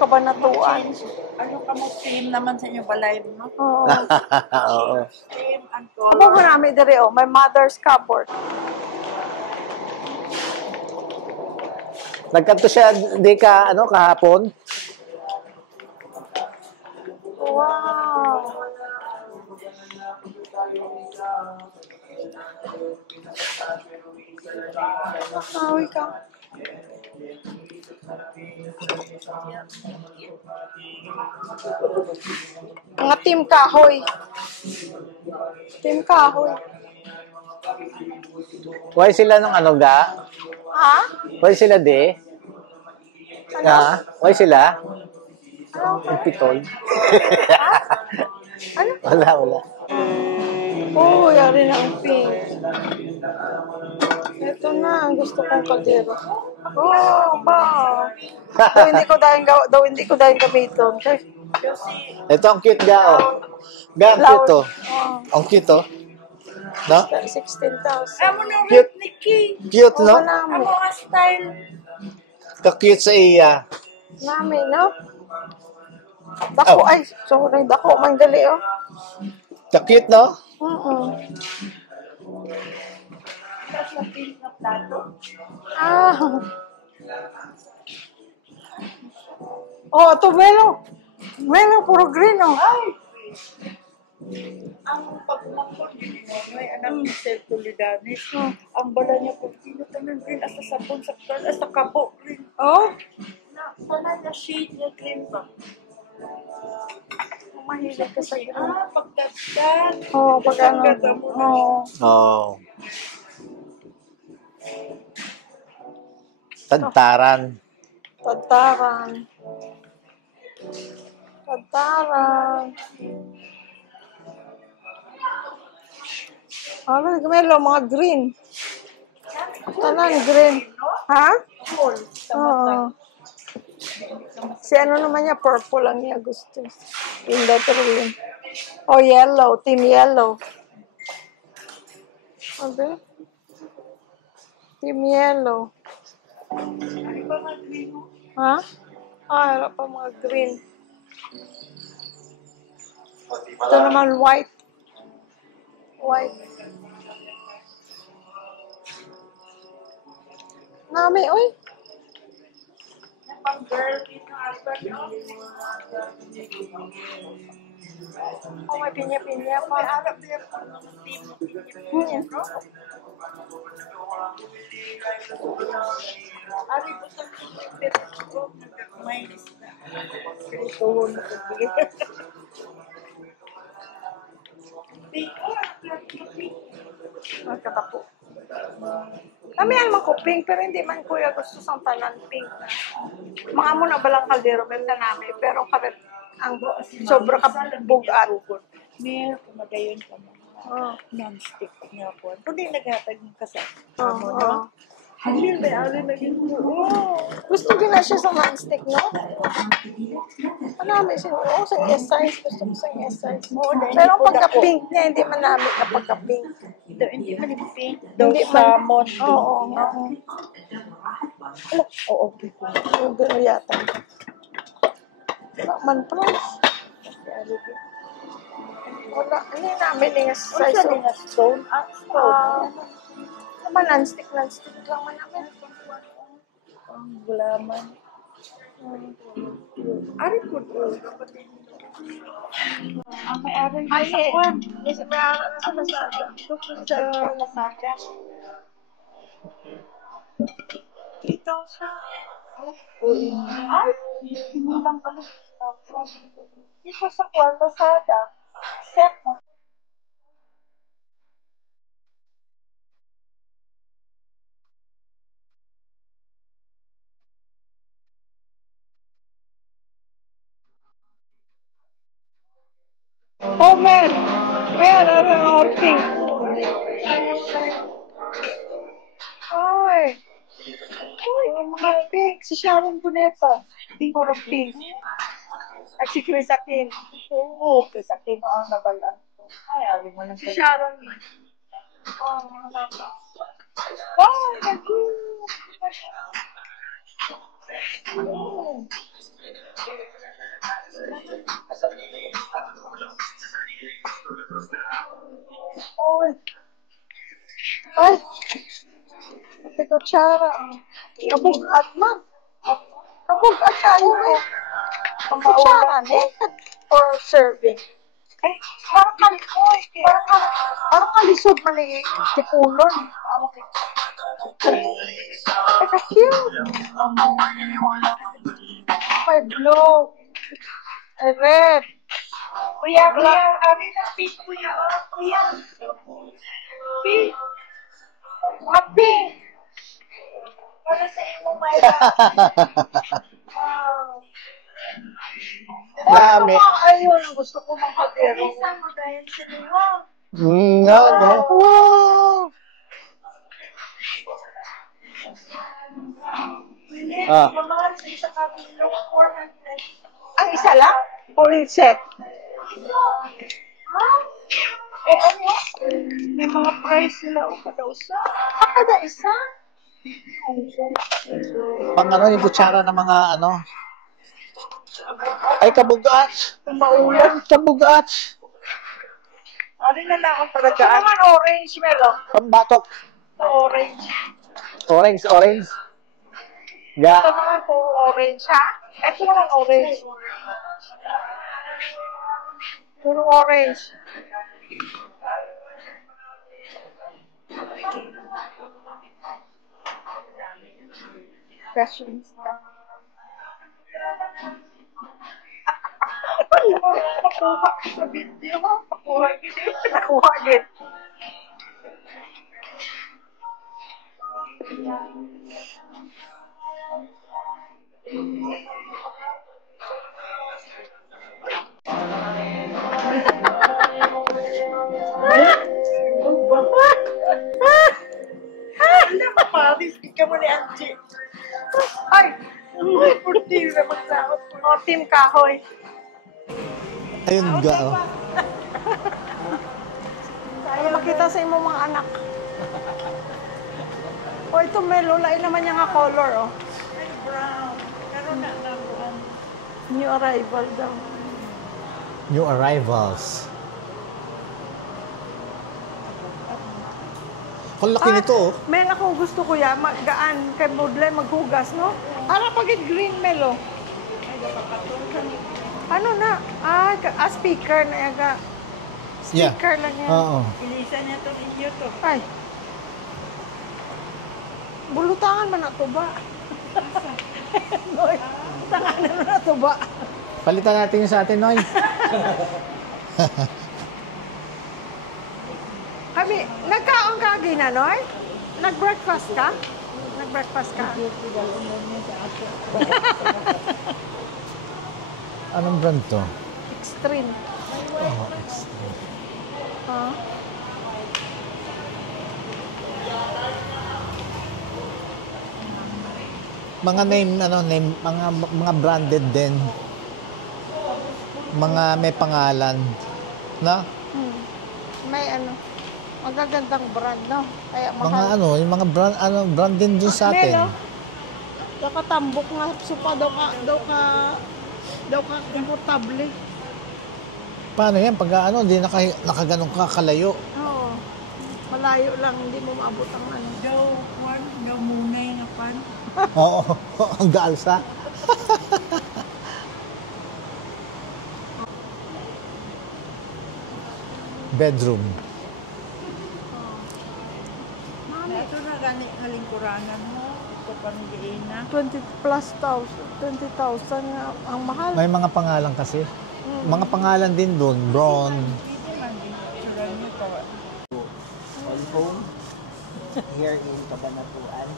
kabanatuan. Ano ka mo team naman sa inyo balay mo? Oo. Oo. Team and Ako color. ko namin diri, oh. My mother's cupboard. Nagkanto siya, di ka, ano, kahapon? Wow. Awi ka. Mga team kahoy. Team kahoy. Why sila ng ano ga? Ha? Why sila di? Ano? Ha? Why sila? Ano? Yung pitol. Ano? Wala. Oh, yari na ang pink. Ito na, ang gusto kong kaldero. Oh, wow. Daw hindi ko dahil gamiton. Ito ang cute ga, oh. Ga, ang cute, oh. Ang cute, oh. No? 16,000. Amo na Cute. rin, Nikki. Cute, Oh, no? nami. Amo nga style. Ka-cute sa iya. Nami, no? Dako, ay, sorry, dako, man gali, oh. Ka-cute, no? Tapos na pink na plato. Ah. Oh, ito, Melo. Melo, puro green, oh. Ay! Ang pagmakon din mo, may anak ni Sel Toledanes. Ang bala niya po, tinutanong green asa sabon, sa kabo green. Oh? Sana niya shade niya green ba? Mahilig ka sa green. Pagdagdag. Oh, pag ano. Pagdagdag mo na. Oh. Oh. Tantaran. Tadtaran. Tadtaran. Ano, Melo, mga green. Tanan, green. Ha? Cool. Oo. Si ano naman niya, purple lang niya gusto. Hindi, pero yun. Oh, yellow. Team yellow. Okay. Team yellow. Ano ba mga green mo? Ha? Ah, wala pa mga green. Ito naman white. White. Nami, oy. Pang girl dito, Albert. Oh, may pinya-pinya pa. May harap niya po ng team. Ari po sa may tuhon na pagbigat. Magkatapo. Kami ay mga pink, pero hindi man kuya gusto sang tanan pink. Mga mo na balang kaldero, benta namin. Pero kapit, ang sobra ka bugat. May kumagayon pa mo. Oh. Non-stick nga po. Kundi naghatag ng kasal. Oh. Halil ba? Halil naging Gusto din na siya sa non-stick, no? Manami siya. Oo, sa S-size. Gusto ko sa S-size. Pero pagka-pink niya, hindi man namin na pagka-pink. Hindi man yung pink. Daw Hindi sa man. mon. Oo. Oo. Yung gano'n yata. Wala man price. Wala. Ano yung namin yung size? Size nga stone. Stone. Naman non-stick lang man namin. Ang gulaman. Ari po doon. Ang may-ari Ay, sa kwan. Isa may aral sa Lazada. Sa Lazada. Ito sa... Ay! Hinutang ka lang. Ito sa kwan, Lazada. Set mo. Oh, man! Man, ano ang pink? Ay! Ay, mga pink. Si Sharon Cuneta. Pink or pink. At si Chris Akin. Oo, Chris Akin ang nabala. Ay, ari mo lang. Si Sharon. Oh, mga napa. Oh, nag Oy. Ay. Ate kutsara. Kabugat man. Kabugat kayo eh. Kutsara eh. Or serving. Eh, parang kalisod man eh. Tipulon. Teka, cute. May blue. May red. Kuya, kuya. Pink. Pink. Para sa imo may Dami. Ayun, gusto ko makatero. Isang magayon sa inyo. No, no. Wow! Ah. Mamahal sa isa kapilo, 400. Ang isa lang? Full set? Eh ano? May mga price sila o kada isa. Kada isa? Pang ano yung kutsara ng mga ano? Ay, kabugat! Maulan. Kabugat! Ano na lang ang Ito talagaan? naman orange, Melo. Pambatok. Orange. Orange, orange. Ito Ga. naman puro orange, ha? Ito naman orange. Puro orange. Fashionista. Nakuha ko sa video. Nakuha din. Alam mo, Paris, ikaw mo ni Angie. Ay! Uy, purti na magsahot. O, Team Kahoy. Ayun ga, oh. Tayo makita sa imong mga anak. O, ito Melo. Lain naman yung nga color, oh. Ay, brown. Pero na brown. New arrival daw. New arrivals. Ang laki nito, oh. Mel, ako gusto ko yan. Magaan. Kay Budlay maghugas, no? Para pagit green, Melo. Ano na? Speaker na yaga. Yeah. Speaker lang yan. Oo. Ilisan niya to inyo to. Ay. Bulutangan man na to ba? Noy, tanganan na to ba? Palitan natin yung sa atin, Noy. Kami, nagkaon ka gina, Noy? Nag-breakfast ka? Nag-breakfast ka? Anong brand to? Extreme. Oh, extreme. Huh? Mga name, mga branded din. Mga may pangalan. Na? May magagandang brand, no? Kaya Mga yung mga brand din dun sa atin. Melo, daw ka tambok nga, supa daw ka komportable. Paano yan? Pag hindi nakaganong ka kalayo. Oo. Malayo lang, hindi mo maabot ang ano. Daw munay na pan. Oo, ang gaalsa. Bedroom. Ito na gani halingkuranan mo. Ito pa ng na. 20,000 nga ang mahal. May mga pangalan kasi. Mga pangalan din doon. Brown. Dito man din. Suran niyo to. All home here in Cabanatuan.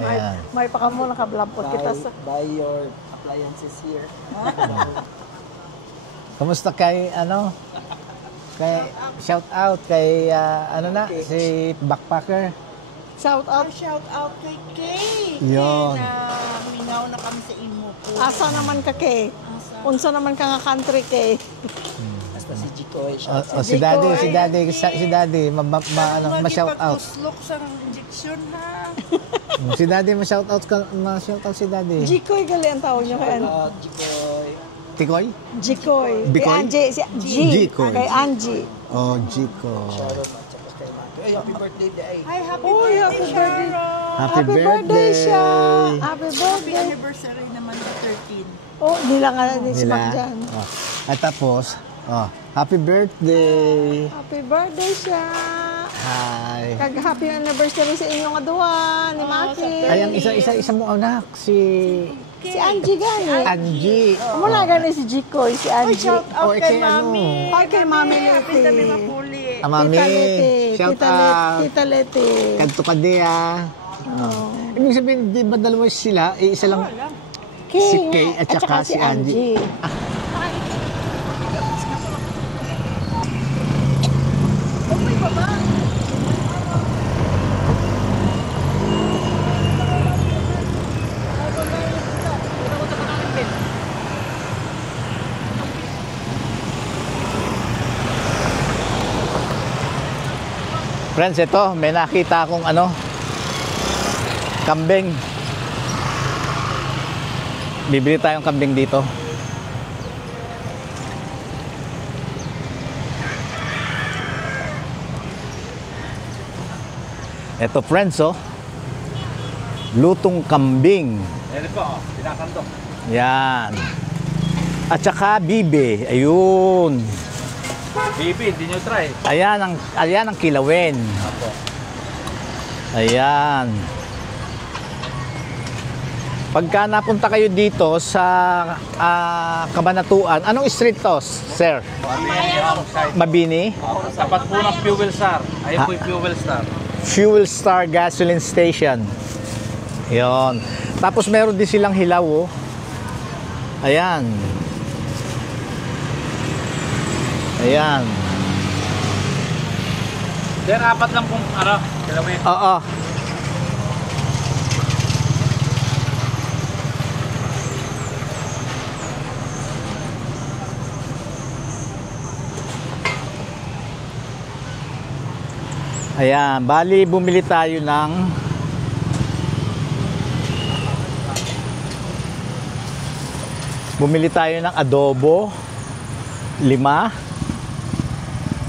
Ayan. May pa ka muna kablampot kita sa... Buy your appliances here. Kamusta kay kay shout out kay si Backpacker. Shout out. Shout out kay Kay. Yun. Na mingaw na kami sa imo po. Asa naman ka, Kay? Unsa naman ka nga country, Kay? Basta si Jikoy. Si Daddy, ma-shout out. Nagipagtuslok sa injection ha. Si Daddy, ma-shout out si Daddy. Jikoy gali ang tawag niyo kay ano? Jikoy. Tikoy? Jikoy. Kay Bikoy? Angie, si Jikoy. Kay Angie. Oh, Jiko. Sharon at saka kay Maki. Ay, happy birthday day. Ay, happy Uy, birthday, happy birthday. Sharon. Happy birthday siya. Happy Happy birthday. anniversary naman sa 13. Oh, nila nga din si Mac Nila. dyan. Oh. At tapos, happy birthday. Happy birthday siya. Hi. Kag-happy anniversary sa inyong aduan ni Maki. Ay, ang isa mo anak, si Si Angie gani. Angie. Mula gani si Jikoy, si Ay, Angie. shout out kay kay Mami. Ay, kay Mami Happy Leti. kami mapuli. Mami, Tita Leti. shout Tita out. Leti. Tita Leti. Kanto ka di Oh. Ibig sabihin, di ba dalawa sila? Isa lang. Si Kay at saka si Angie. Friends, ito, may nakita akong kambing. Bibili tayong kambing dito. Ito friends, lutong kambing. Ito po, pinakandok. Yan. At saka bibe, ayun. Bibi, hindi nyo try. Ayan ang kilawin. Apo. Ayan. Pagka napunta kayo dito sa Kabanatuan, anong street to, sir? Mabini? Tapat po ng Fuel Star. Ayun po yung Fuel Star. Fuel Star Gasoline Station. Yon. Tapos meron din silang hilaw, oh. Ayan. Ayan. Then, apat lang pong, kilawin. Oo. Ayan, bali bumili tayo ng adobo 5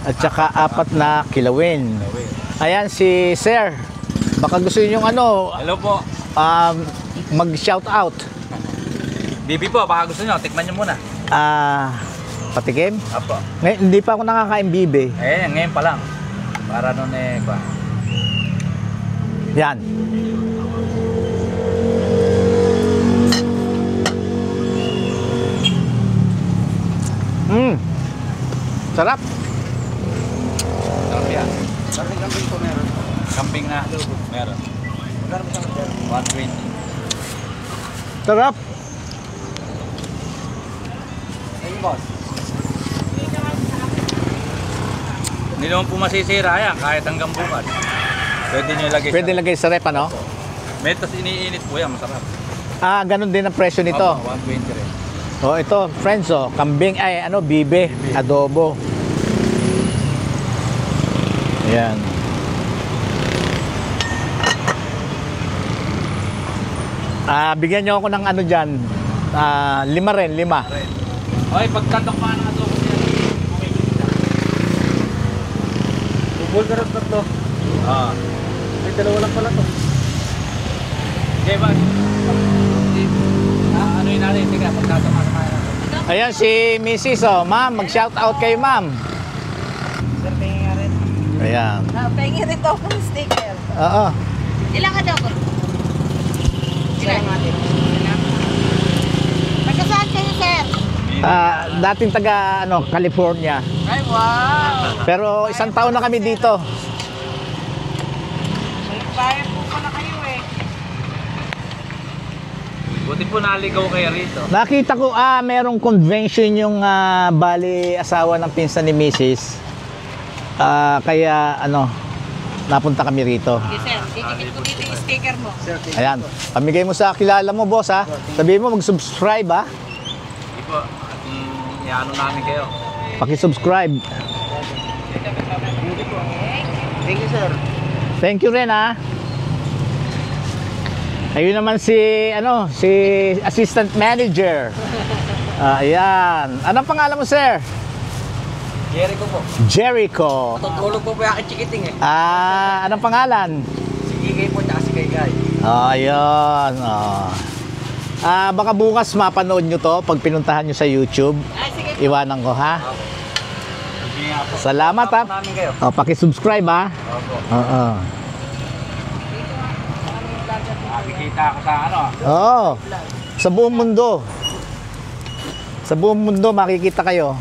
at saka 4 na kilawin. Ayan si Sir. Baka gusto niyo Hello po. mag-shout out. Bibi po, baka gusto nyo, tikman nyo muna. Patikim? Apo. Hindi pa ako nakakain bibe. Ngayon pa lang. Para nun Yan. Sarap. Sarap yan. Kambing po meron. Kambing na meron. 120. Sarap. Ayun boss. Hindi naman po masisira yan kahit hanggang bukas. Pwede nyo ilagay Pwede lagay sa rep, ano? May tas iniinit po yan, masarap. Ganun din ang presyo nito. Opo, 120 rin. Oh, ito, friends, kambing, bibe, adobo. Ayan. Bigyan nyo ako ng dyan. 5 rin, 5. Okay, pagkantok pa ng adobo niya. Bubol ka rin tatlo. May dalawa lang pala to. Okay ba? Ano yun natin? Sige, pagkasama-sama natin. Ayan si Mrs. Ma'am, mag-shout out kayo, ma'am. Sir, tingin nga rin. Ayan. Pahingi rin daw kung sticker. Oo. Ilang ka daw ko? Ilang natin? Magkasaan kayo, sir? Dating taga California. Ay, wow! Pero 1 taon na kami dito. Bayad po pala kayo eh. Buti po naligaw kayo rito. Nakita ko, merong convention yung bali asawa ng pinsan ni Mrs. Kaya napunta kami rito. Okay, sir. Didikit ko dito yung sticker mo. Ayan, pamigay mo sa kilala mo, boss, ha? Sabihin mo, mag-subscribe, ha? Hindi po. Iano namin kayo. Paki-subscribe. Thank you, sir. Thank you rin ha. Ayun naman si assistant manager. Ayan. Anong pangalan mo, sir? Jericho po. Jericho. Tutulog po yung aking chikiting eh. Anong pangalan? Si Gigay po tsaka si Gaygay. Ayun. Baka bukas mapanood nyo to pag pinuntahan nyo sa YouTube. Iwanan ko ha. Salamat ha. Namin kayo. Paki-subscribe ha. Opo. Oo. Nakikita ako sa ano. Oo. Sa buong mundo. Sa buong mundo makikita kayo.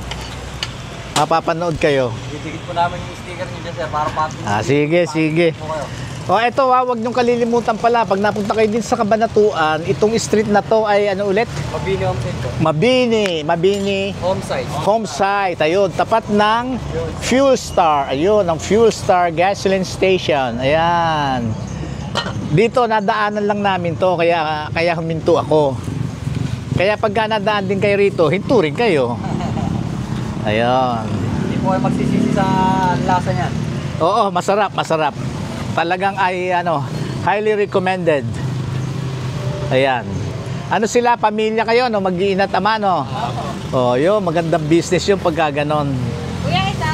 Mapapanood kayo. Didikit po namin yung sticker niyo dyan, sir. Para pati. Sige, sige. Po kayo. Eto wag niyong kalilimutan pala. Pag napunta kayo din sa Cabanatuan, itong street na to ay ano ulit? Mabini homesite po. Mabini Homesite. Home site. Ayun, tapat ng Fuel Star. Ayun, ang Fuel Star Gasoline Station. Ayan. Dito nadaanan lang namin to kaya huminto ako. Kaya pagka nadaan din kayo rito, hinto rin kayo. Ayun. Hindi po kayo magsisisi sa lasa niyan. Oo, masarap, masarap. Talagang ay highly recommended. Ayan. Ano sila, pamilya kayo, no? Mag-iinat ama, no? Oh, yun, magandang business yung pagka ganon. Kuya, isa?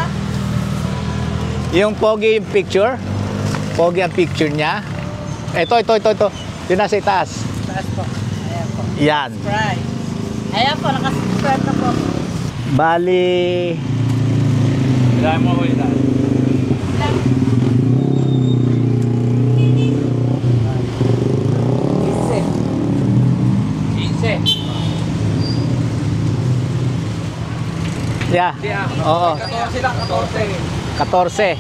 Yung pogi yung picture. Pogi ang picture niya. Ito. Yung nasa itaas. Taas po. Ayan po. Yan. Right. Ayan po, nakasubscribe na po. Bali, Kailangan mo ako ito. yeah. Oo. 14 lang, 14. 14.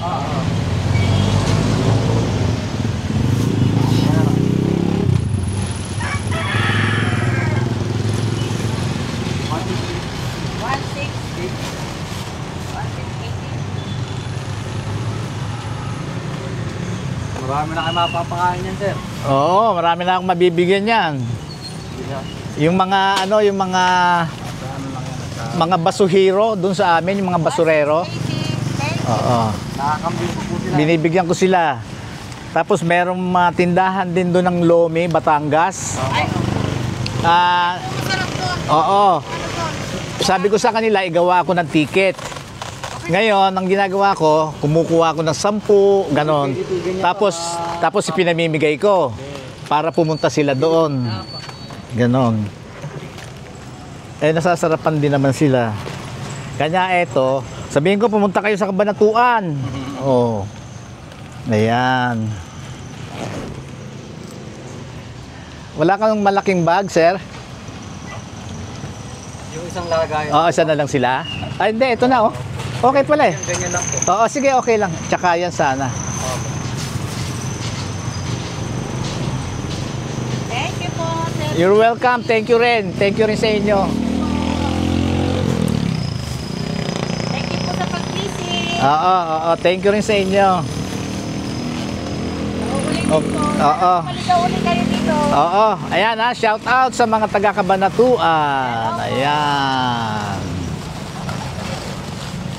Marami na kayo mapapakain yan, sir. Oo, marami na akong mabibigyan yan. Yung mga mga basuhero dun sa amin, yung mga basurero. Oo. Nakakambing po sila. Binibigyan ko sila. Tapos merong mga tindahan din doon ng Lomi, Batangas. Oo. Sabi ko sa kanila, igawa ako ng ticket. Ngayon, ang ginagawa ko, kumukuha ako ng 10, ganon. Tapos ipinamimigay ko para pumunta sila doon. Ganon. Nasasarapan din naman sila. Kanya eto, sabihin ko pumunta kayo sa Cabanatuan. Oh. Ayan. Wala kang malaking bag, sir? Yung isang lagayan. Oo, isa na lang sila. Ay, hindi, ito na, oh. Okay pala eh. Ganyan lang po. Oo, sige, okay lang. Tsaka yan sana. Thank you po, sir. You're welcome. Thank you rin. Thank you rin sa inyo. Thank you po sa pag-visit. Oo. Thank you rin sa inyo. Uulit Oh, po. oo. Maligaw ulit kayo dito. Oo. Ayan ha. Shout out sa mga taga Cabanatuan. Ayan.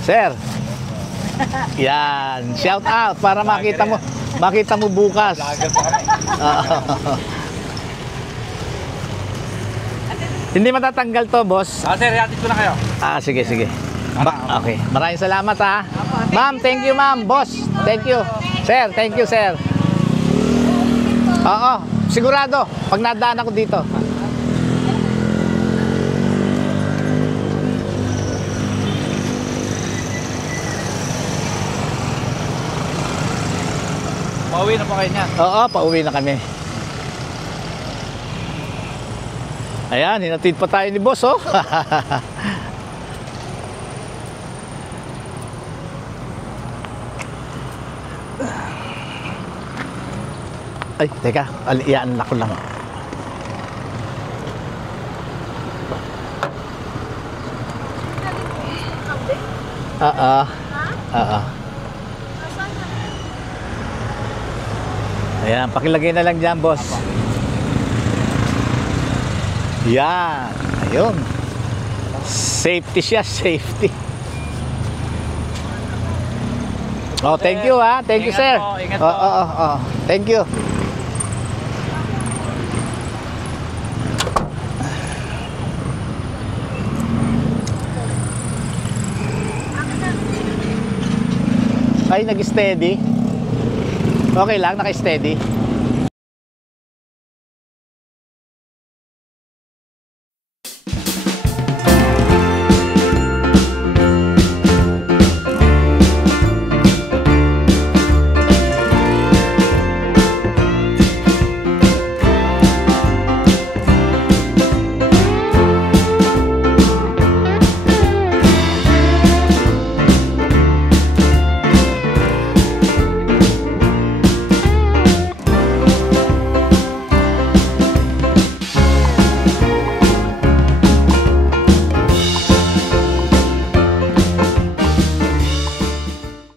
Sir. Yan. Shout out para makita mo bukas. Oo. Hindi matatanggal to, boss. Sir, hatid ko na kayo. Sige. Okay. Maraming salamat ha. Ma'am, thank you ma'am. Boss, thank you. Sir, thank you sir. Oo, sigurado. Pag nadaan ako dito. Pauwi na po kayo niyan. Oo, pauwi na kami. Ayan, hinatid pa tayo ni boss, oh. Ay, teka, iaan ko lang. Oo. Ayan, pakilagay na lang dyan, boss. Yan. Ayun. Safety siya, safety. Oh, thank you ha. Thank you, Ingat sir. po, ingat Oh, po. oh. Thank you. Ay, nag-steady. Okay lang, naka-steady.